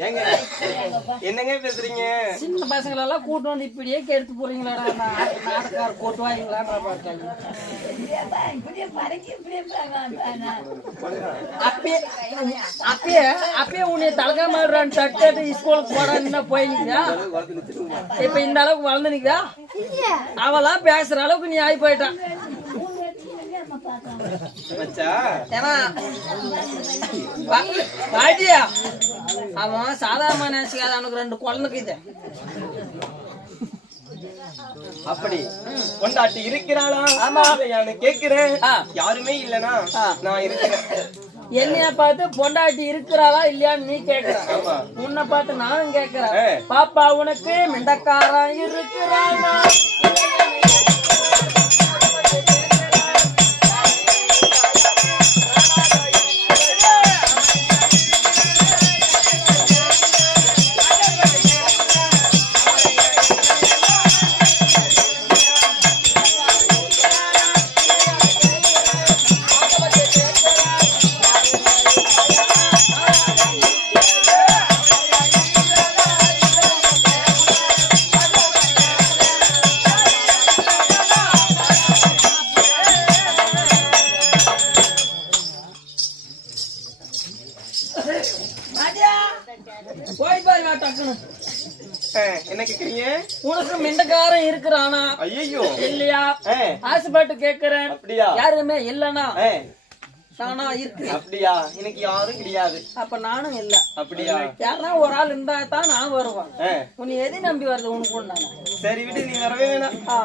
ஏங்க என்னங்க பேசுறீங்க? சின்ன பசங்களெல்லாம் கூட்டு வந்து இப்படியே கெடுத்து போறீங்களாடா நா- நாடகார கூட்டு பார்த்தாங்க அப்பயே அப்பயே அப்பயே உன்னை தலகா மாடுறான்னு தட்டு ஸ்கூலுக்கு போடான்னு போயிருந்தா இப்ப இந்த அளவுக்கு வளர்ந்து நிக்கிறா? அவெல்லாம் பேசுற அளவுக்கு நீ ஆகி போயிட்டான் வாடியா அவன் சாதாரண அவனுக்கு ரெண்டு குழந்தைக்கு அப்படி கொண்டாட்டி இருக்கிறாளா ஆமா நான் கேக்குறேன். யாருமே இல்லனா. நான் இருக்கிறேன் என்னைய பார்த்து பொண்டாட்டி இருக்கிறாளா இல்லையான்னு நீ கேக்குற. உன்னை பார்த்து நானும் கேக்குறேன். பாப்பா உனக்கு மிண்டக்காரன் இருக்கிறானா நான் டக்குனு. என்ன கேக்குறீங்க? உனக்கு மிண்டக்காரன் இருக்கிறானா? ஐயோ இல்லையா? ஆசைப்பட்டு கேக்குறேன். அப்படியா? யாருமே இல்லனா நானா இருக்கிறேன் அப்படியா? எனக்கு யாரும் கிடையாது. அப்ப நானும் இல்ல. அப்படியா? யாருன்னா ஒரு ஆள் இருந்தா தான் நான் வருவேன். எது நம்பி வருது உனக்கு ஒண்ணு சரி விட்டு நீ வரவே வேணாம். ஆ.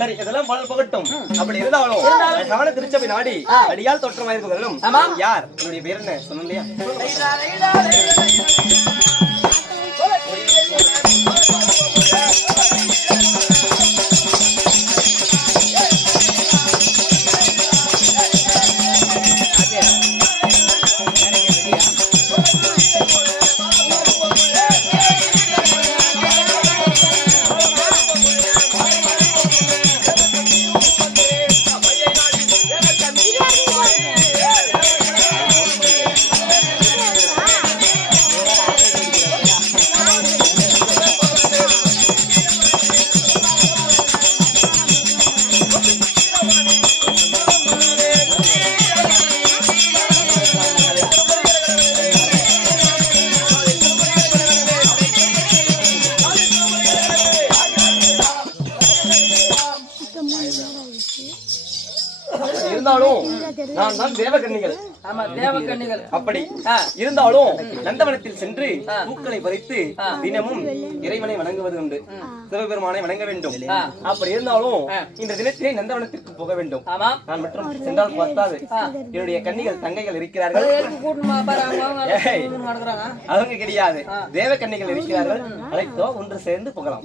சரி இதெல்லாம் பல பகட்டும். அப்படி இருந்தாலும் அழகான திருச்சபை நாடி அடியால் தோற்றம் வாய்ப்புகளும் யார்? என்னுடைய பேர் என்ன? சொன்னியா இருந்தாலும் நான் தான் தேவகன்னிகள். ஆமா அப்படி. இருந்தாலும் நந்தவனத்தில் சென்று பூக்களை பறித்து தினமும் இறைவனை வணங்குவது உண்டு. சிவபெருமானை வணங்க வேண்டும். அப்படி இருந்தாலும் இந்த தினத்திலே நந்தவனத்திற்கு போக வேண்டும். நான் மட்டும் சென்றால் பார்த்தாது. என்னுடைய கன்னிகள் தங்கைகள் இருக்கிறார்கள். அவங்க கிடையாது. தேவ கன்னிகள் இருக்கிறார்கள். அழைத்தோ ஒன்று சேர்ந்து போகலாம்.